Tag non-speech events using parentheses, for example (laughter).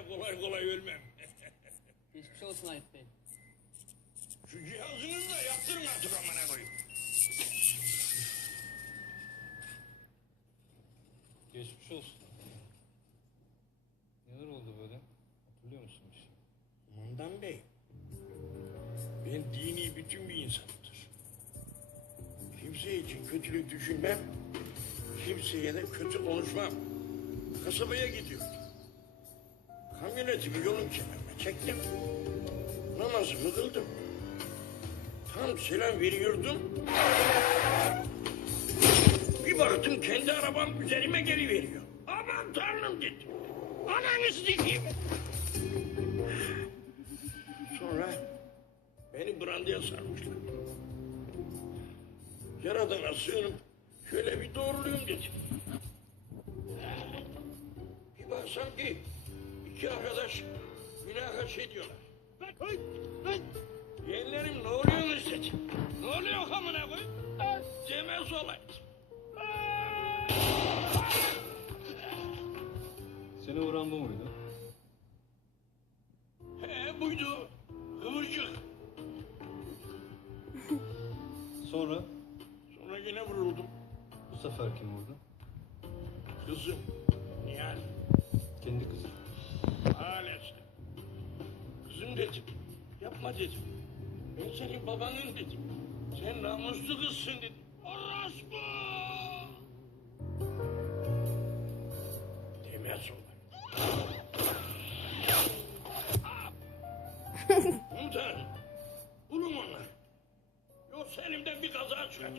öyle kolay kolay ölmem. (laughs) Geçmiş olsun Arif Bey. Şu cihazınızı da yaptırın artık amına koyayım. Geçmiş olsun. Neler oldu böyle? Hatırlıyor musun bir şey? Mandan Bey, ben dini bütün bir insanımdır. Kimse için kötülük düşünmem, kimseye de kötü konuşmam. Kasabaya gidiyordum. Kamyonetimi yolun kenarına çektim. Namazımı kıldım. Tam selam veriyordum. Bir baktım kendi arabam üzerime geri veriyor. Aman tanrım dedim. Ananı sikeyim. Sonra beni brandıya sarmışlar. Yaradana sığınıp şöyle bir doğruluyum dedim. Bir baksam ki iki arkadaş münakaş ediyorlar. Lan, lan, lan. Yeğenlerim ne oluyor dedim. Ne oluyor amına koy? Demez olaydı. Seni vuran bu muydu? He buydu. Kıvırcık. Sonra Sonra yine vuruldum. bu sefer kim vurdu? Kızım. Nihal. Kendi kızı. Yapma dedim. Ben senin babanın dedim. Sen namuslu kızsın dedim. Orospu! Demez onlar. (laughs) Komutan, bulun onları. Yoksa elimden bir kaza çıkacak.